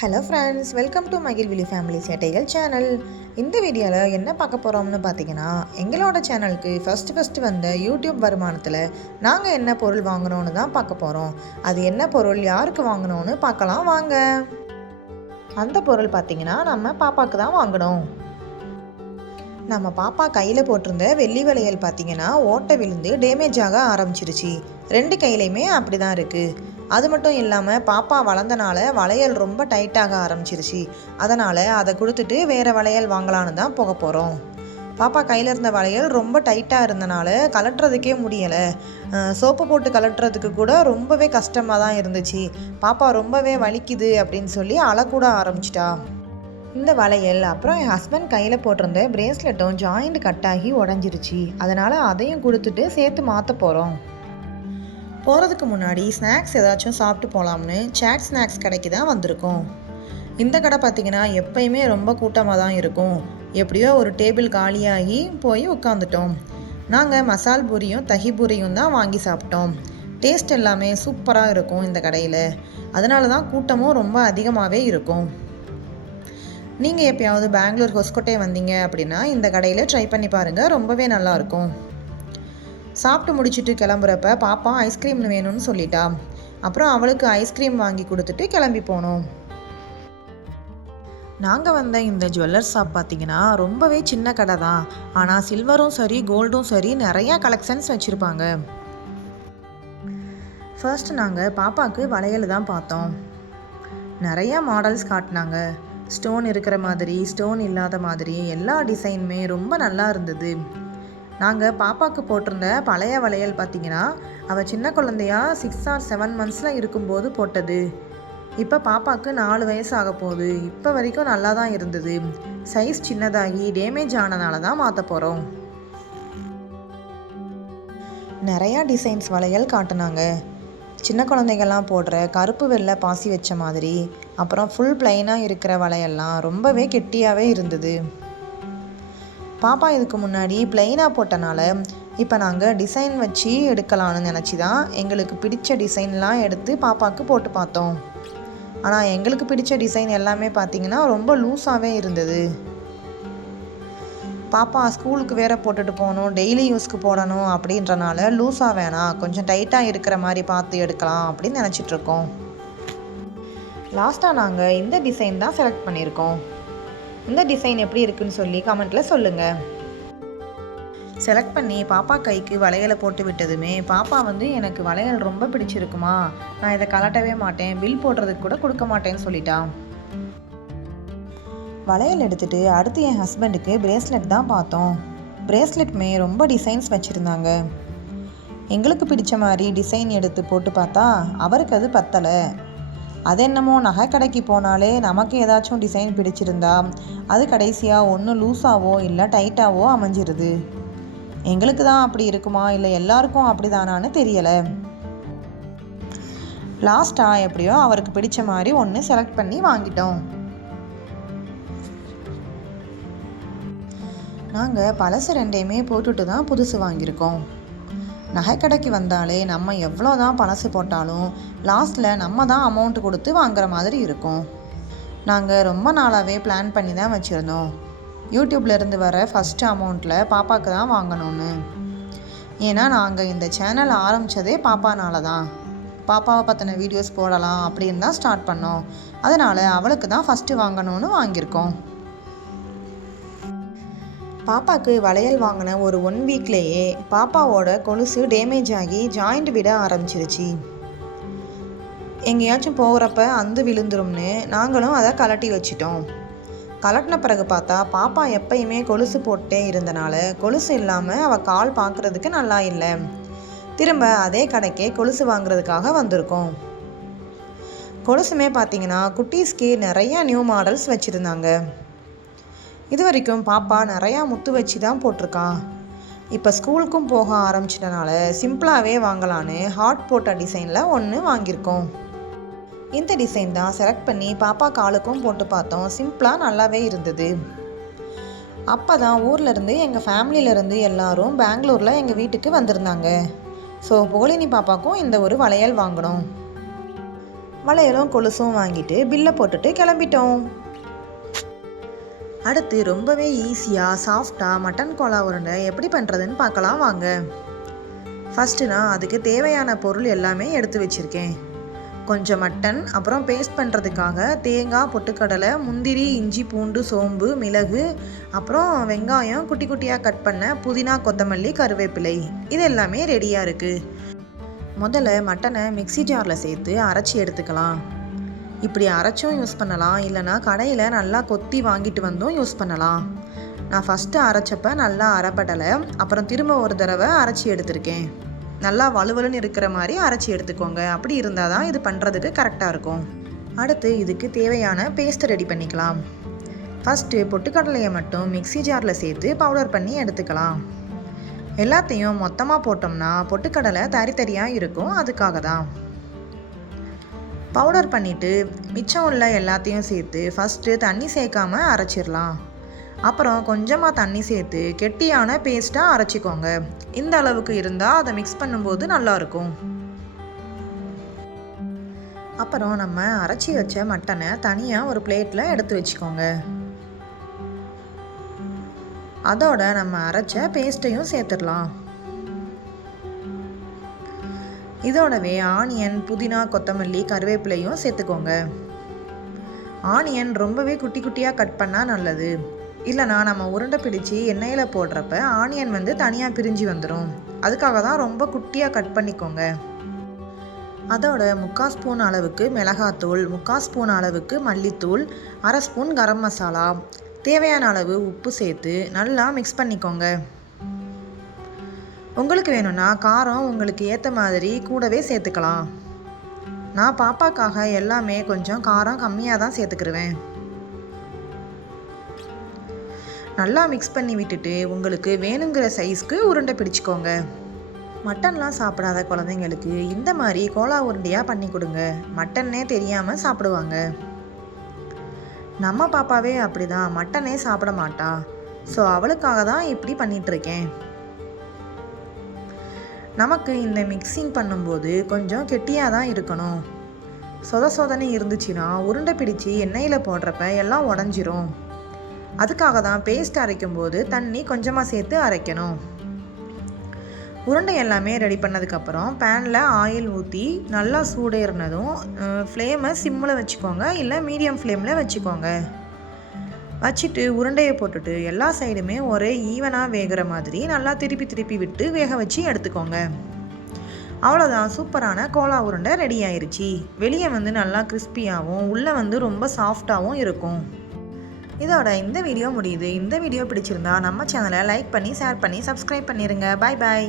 Hello friends welcome to மகிழ்விழி family சேட்டைகள் channel இந்த வீடியோவில் என்ன பார்க்க போகிறோம்னு பார்த்தீங்கன்னா எங்களோட சேனலுக்கு ஃபஸ்ட்டு ஃபஸ்ட்டு வந்த யூடியூப் வருமானத்தில் நாங்கள் என்ன பொருள் வாங்கினோன்னு தான் பார்க்க போகிறோம் அது என்ன பொருள் யாருக்கு வாங்கினோன்னு பார்க்கலாம் வாங்க. அந்த பொருள் பார்த்தீங்கன்னா நம்ம பாப்பாவுக்கு தான் வாங்கினோம். நம்ம பாப்பா கையில் போட்டிருந்த வெள்ளி வளையல் பார்த்தீங்கன்னா ஓட்டை விழுந்து டேமேஜ் ஆக ஆரம்பிச்சிருச்சு. ரெண்டு கையிலையுமே அப்படி தான் இருக்குது அது மட்டும் இல்லாமல் பாப்பா வளர்ந்தனால வளையல் ரொம்ப டைட்டாக ஆரம்பிச்சிருச்சு. அதனால் அதை கொடுத்துட்டு வேறு வளையல் வாங்கலான்னு தான் போக போகிறோம் பாப்பா கையில் இருந்த வளையல் ரொம்ப டைட்டாக இருந்தனால கலட்டுறதுக்கே முடியலை. சோப்பு போட்டு கலட்டுறதுக்கு கூட ரொம்பவே கஷ்டமாக தான் இருந்துச்சு. பாப்பா ரொம்பவே வலிக்குது அப்படின்னு சொல்லி அழக்கூட ஆரம்பிச்சிட்டா. இந்த வளையல் அப்புறம் என் ஹஸ்பண்ட் கையில் போட்டிருந்த பிரேஸ்லெட்டும் ஜாயிண்ட் கட்டாகி உடஞ்சிருச்சு. அதனால் அதையும் கொடுத்துட்டு சேர்த்து மாற்ற போகிறோம் போகிறதுக்கு முன்னாடி ஸ்நாக்ஸ் ஏதாச்சும் சாப்பிட்டு போகலாம்னு சாட் ஸ்நாக்ஸ் கடைக்கு தான் வந்திருக்கோம். இந்த கடை பார்த்திங்கன்னா எப்பயுமே ரொம்ப கூட்டமாக தான் இருக்கும். எப்படியோ ஒரு டேபிள் காலியாகி போய் உட்காந்துட்டோம் நாங்கள் மசால் பூரியும் தஹி பூரியும் தான் வாங்கி சாப்பிட்டோம். டேஸ்ட் எல்லாமே சூப்பராக இருக்கும் இந்த கடையில். அதனால தான் கூட்டமும் ரொம்ப அதிகமாகவே இருக்கும். நீங்கள் எப்பயாவது பெங்களூர் ஹொஸ்கோட்டே வந்தீங்க அப்படின்னா இந்த கடையில் ட்ரை பண்ணி பாருங்கள் ரொம்பவே நல்லாயிருக்கும் சாப்பிட்டு முடிச்சுட்டு கிளம்புறப்ப பாப்பா ஐஸ்கிரீம் வேணும்னு சொல்லிட்டா. அப்புறம் அவளுக்கு ஐஸ்கிரீம் வாங்கி கொடுத்துட்டு கிளம்பி போனோம். நாங்கள் வந்த இந்த ஜுவல்லர்ஸ் ஷாப் பார்த்தீங்கன்னா ரொம்பவே சின்ன கடை தான். ஆனால் சில்வரும் சரி கோல்டும் சரி நிறையா கலெக்ஷன்ஸ் வச்சுருப்பாங்க. ஃபர்ஸ்ட் நாங்கள் பாப்பாவுக்கு வளையல் தான் பார்த்தோம். நிறையா மாடல்ஸ் காட்டினாங்க. ஸ்டோன் இருக்கிற மாதிரி ஸ்டோன் இல்லாத மாதிரி எல்லா டிசைனுமே ரொம்ப நல்லா இருந்தது. நாங்கள் பாப்பாவுக்கு போட்டிருந்த பழைய வளையல் பார்த்தீங்கன்னா அவள் சின்ன குழந்தையா சிக்ஸ் ஆர் செவன் மந்த்ஸில் இருக்கும்போது போட்டது. இப்போ பாப்பாவுக்கு நாலு வயசு ஆக போகுது. இப்போ வரைக்கும் நல்லா தான் இருந்தது. சைஸ் சின்னதாகி டேமேஜ் ஆனனால தான் மாற்ற போகிறோம் நிறையா டிசைன்ஸ் வளையல் காட்டினாங்க. சின்ன குழந்தைகள்லாம் போடுற கருப்பு வெள்ளை பாசி வச்ச மாதிரி அப்புறம் ஃபுல் பிளைனாக இருக்கிற வளையல்லாம் ரொம்பவே கெட்டியாகவே இருந்தது. பாப்பா இதுக்கு முன்னாடி பிளெயினாக போட்டனால இப்போ நாங்கள் டிசைன் வச்சு எடுக்கலாம்னு நினச்சி தான் எங்களுக்கு பிடிச்ச டிசைன்லாம் எடுத்து பாப்பாவுக்கு போட்டு பார்த்தோம். ஆனால் எங்களுக்கு பிடிச்ச டிசைன் எல்லாமே பார்த்திங்கன்னா ரொம்ப லூஸாகவே இருந்தது. பாப்பா ஸ்கூலுக்கு வேற போட்டுட்டு போகணும் டெய்லி யூஸ்க்கு போடணும் அப்படின்றனால லூஸாக வேணாம் கொஞ்சம் டைட்டாக இருக்கிற மாதிரி பார்த்து எடுக்கலாம் அப்படின்னு நினச்சிட்ருக்கோம் லாஸ்ட்டாக நாங்கள் இந்த டிசைன் தான் செலக்ட் பண்ணியிருக்கோம். இந்த டிசைன் எப்படி இருக்குன்னு சொல்லி கமெண்ட்டில் சொல்லுங்கள் செலக்ட் பண்ணி பாப்பா கைக்கு வளையலை போட்டு விட்டதுமே பாப்பா வந்து எனக்கு வளையல் ரொம்ப பிடிச்சிருக்குமா? நான் இதை கலட்டவே மாட்டேன் பில் போடுறதுக்கு கூட கொடுக்க மாட்டேன்னு சொல்லிட்டான் வளையல் எடுத்துட்டு அடுத்து என் ஹஸ்பண்டுக்கு பிரேஸ்லெட் தான் பார்த்தோம். பிரேஸ்லெட்மே ரொம்ப டிசைன்ஸ் வச்சுருந்தாங்க. எங்களுக்கு பிடிச்ச மாதிரி டிசைன் எடுத்து போட்டு பார்த்தா அவருக்கு அது பத்தலை. அது என்னமோ நகை கடைக்கு போனாலே நமக்கு ஏதாச்சும் டிசைன் பிடிச்சிருந்தா அது கடைசியாக ஒன்று லூஸாவோ இல்லை டைட்டாவோ அமைஞ்சிருது. எங்களுக்கு தான் அப்படி இருக்குமா? இல்லை எல்லாருக்கும் அப்படி தானான்னு தெரியலை லாஸ்ட்டாக எப்படியோ அவருக்கு பிடிச்ச மாதிரி ஒன்று செலக்ட் பண்ணி வாங்கிட்டோம். நாங்கள் பழசு ரெண்டையுமே போட்டுட்டு தான் புதுசு வாங்கியிருக்கோம். நகைக்கடைக்கு வந்தாலே நம்ம எவ்வளோ தான் பழசு போட்டாலும் லாஸ்ட்டில் நம்ம தான் அமௌண்ட் கொடுத்து வாங்குற மாதிரி இருக்கும். நாங்கள் ரொம்ப நாளாகவே பிளான் பண்ணி தான் வச்சுருந்தோம். யூடியூப்லேருந்து வர ஃபஸ்ட்டு அமௌண்ட்டில் பாப்பாவுக்கு தான் வாங்கணும்னு. ஏன்னா நாங்கள் இந்த சேனல் ஆரம்பித்ததே பாப்பானால தான். பாப்பாவை பற்றின வீடியோஸ் போடலாம் அப்படின்னு தான் ஸ்டார்ட் பண்ணோம். அதனால் அவளுக்கு தான் ஃபஸ்ட்டு வாங்கணும்னு வாங்கியிருக்கோம். பாப்பாவுக்கு வளையல் வாங்கின ஒரு ஒன் வீக்லேயே பாப்பாவோட கொலுசு டேமேஜ் ஆகி ஜாயிண்ட் விட ஆரம்பிச்சிருச்சு. எங்கேயாச்சும் போகிறப்ப அந்து விழுந்துரும்னு நாங்களும் அதை கலட்டி வச்சிட்டோம். கலட்டின பிறகு பார்த்தா பாப்பா எப்பயுமே கொலுசு போட்டே இருந்தனால கொலுசு இல்லாமல் அவள் கால் பார்க்குறதுக்கு நல்லா இல்லை. திரும்ப அதே கடைக்கே கொலுசு வாங்குறதுக்காக வந்திருக்கோம். கொலுசுமே பார்த்தீங்கன்னா குட்டீஸ்க்கு நிறையா நியூ மாடல்ஸ் வச்சுருந்தாங்க. இது வரைக்கும் பாப்பா நிறையா முத்து வச்சு தான் போட்டிருக்கா. இப்போ ஸ்கூலுக்கும் போக ஆரம்பிச்சிட்டனால சிம்பிளாகவே வாங்கலான்னு ஹாட் போட்ட டிசைனில் ஒன்று வாங்கியிருக்கோம். இந்த டிசைன் தான் செலக்ட் பண்ணி பாப்பா காலுக்கும் போட்டு பார்த்தோம். சிம்பிளாக நல்லாவே இருந்தது. அப்போ தான் ஊர்லேருந்து எங்கள் ஃபேமிலியிலேருந்து எல்லாரும் பெங்களூரில் எங்கள் வீட்டுக்கு வந்திருந்தாங்க. ஸோ போலினி பாப்பாக்கும் இந்த ஒரு வளையல் வாங்கினோம் வளையலும் கொலுசும் வாங்கிட்டு பில்லை போட்டுட்டு கிளம்பிட்டோம். அடுத்து ரொம்பவே ஈஸியாக சாஃப்டாக மட்டன் கோலா உருண்டை எப்படி பண்ணுறதுன்னு பார்க்கலாம் வாங்க. ஃபஸ்ட்டு நான் அதுக்கு தேவையான பொருள் எல்லாமே எடுத்து வச்சுருக்கேன். கொஞ்சம் மட்டன் அப்புறம் பேஸ்ட் பண்ணுறதுக்காக தேங்காய் பொட்டுக்கடலை முந்திரி இஞ்சி பூண்டு சோம்பு மிளகு அப்புறம் வெங்காயம் குட்டி குட்டியாக கட் பண்ண புதினா கொத்தமல்லி கருவேப்பிலை. இது எல்லாமே ரெடியாக இருக்குது முதல்ல மட்டனை மிக்ஸி ஜாரில் சேர்த்து அரைச்சி எடுத்துக்கலாம். இப்படி அரைச்சும் யூஸ் பண்ணலாம். இல்லைனா கடையில் நல்லா கொத்தி வாங்கிட்டு வந்தும் யூஸ் பண்ணலாம். நான் ஃபஸ்ட்டு அரைச்சப்ப நல்லா அரைப்படலை அப்புறம் திரும்ப ஒரு தடவை அரைச்சி எடுத்திருக்கேன். நல்லா வலுவலுன்னு இருக்கிற மாதிரி அரைச்சி எடுத்துக்கோங்க. அப்படி இருந்தால் தான் இது பண்ணுறதுக்கு கரெக்டாக இருக்கும். அடுத்து இதுக்கு தேவையான பேஸ்ட்டை ரெடி பண்ணிக்கலாம். ஃபஸ்ட்டு பொட்டுக்கடலையை மட்டும் மிக்ஸி ஜாரில் சேர்த்து பவுடர் பண்ணி எடுத்துக்கலாம். எல்லாத்தையும் மொத்தமாக போட்டோம்னா பொட்டுக்கடலை தறி தறியாக இருக்கும். அதுக்காக தான். பவுடர் பண்ணிவிட்டு மிச்சம் உள்ள எல்லாத்தையும் சேர்த்து ஃபஸ்ட்டு தண்ணி சேர்க்காம அரைச்சிடலாம். அப்புறம் கொஞ்சமாக தண்ணி சேர்த்து கெட்டியான பேஸ்ட்டாக அரைச்சிக்கோங்க. இந்த அளவுக்கு இருந்தால் அதை மிக்ஸ் பண்ணும்போது நல்லாயிருக்கும் அப்புறம் நம்ம அரைச்சி வச்ச மட்டனை தனியாக ஒரு பிளேட்டில் எடுத்து வச்சுக்கோங்க. அதோட நம்ம அரைச்ச பேஸ்ட்டையும் சேர்த்துடலாம். இதோடவே ஆனியன் புதினா கொத்தமல்லி கருவேப்பிலையும் சேர்த்துக்கோங்க. ஆனியன் ரொம்பவே குட்டி குட்டியாக கட் பண்ணால் நல்லது. இல்லைனா நம்ம உருண்டை பிடிச்சி எண்ணெயில் போடுறப்ப ஆனியன் வந்து தனியாக பிரிஞ்சு வந்துடும் அதுக்காக தான் ரொம்ப குட்டியாக கட் பண்ணிக்கோங்க. அதோட முக்கால் ஸ்பூன் அளவுக்கு மிளகாத்தூள் முக்கால் ஸ்பூன் அளவுக்கு மல்லித்தூள் அரை ஸ்பூன் கரம் மசாலா. தேவையான அளவு உப்பு சேர்த்து நல்லா மிக்ஸ் பண்ணிக்கோங்க. உங்களுக்கு வேணும்னா காரம் உங்களுக்கு ஏற்ற மாதிரி கூடவே சேர்த்துக்கலாம். நான் பாப்பாக்காக எல்லாமே கொஞ்சம் காரம் கம்மியாக தான் சேர்த்துக்கிருவேன். நல்லா மிக்ஸ் பண்ணி விட்டுட்டு உங்களுக்கு வேணுங்கிற சைஸ்க்கு உருண்டை பிடிச்சிக்கோங்க. மட்டன்லாம் சாப்பிடாத குழந்தைங்களுக்கு இந்த மாதிரி கோலா உருண்டையாக பண்ணி கொடுங்க. மட்டன்னே தெரியாமல் சாப்பிடுவாங்க. நம்ம பாப்பாவே அப்படிதான் மட்டனே சாப்பிட மாட்டா. ஸோ அவளுக்காக தான் இப்படி பண்ணிகிட்ருக்கேன் நமக்கு இந்த மிக்சிங் பண்ணும்போது கொஞ்சம் கெட்டியாக தான் இருக்கணும். சொத சோதனை இருந்துச்சுன்னா உருண்டை பிடிச்சி எண்ணெயில் போடுறப்ப எல்லாம் உடஞ்சிரும். அதுக்காக தான் பேஸ்ட் அரைக்கும் போது தண்ணி கொஞ்சமாக சேர்த்து அரைக்கணும். உருண்டை எல்லாமே ரெடி பண்ணதுக்கப்புறம் பேனில் ஆயில் ஊற்றி நல்லா சூடேறினதும் ஃப்ளேமை சிம்மில் வச்சுக்கோங்க இல்லை மீடியம் ஃப்ளேமில் வச்சுக்கோங்க. வச்சுட்டு உருண்டையை போட்டுட்டு எல்லா சைடுமே ஒரே ஈவனாக வேகிற மாதிரி நல்லா திருப்பி திருப்பி விட்டு வேக வச்சு எடுத்துக்கோங்க. அவ்வளோதான் சூப்பரான கோலா உருண்டை ரெடி ஆயிடுச்சு வெளியே வந்து நல்லா கிறிஸ்பியாகவும் உள்ளே வந்து ரொம்ப சாஃப்டாகவும் இருக்கும். இதோட இந்த வீடியோ முடியுது. இந்த வீடியோ பிடிச்சிருந்தா நம்ம சேனலை லைக் பண்ணி ஷேர் பண்ணி சப்ஸ்கிரைப் பண்ணிடுங்க பாய் பாய்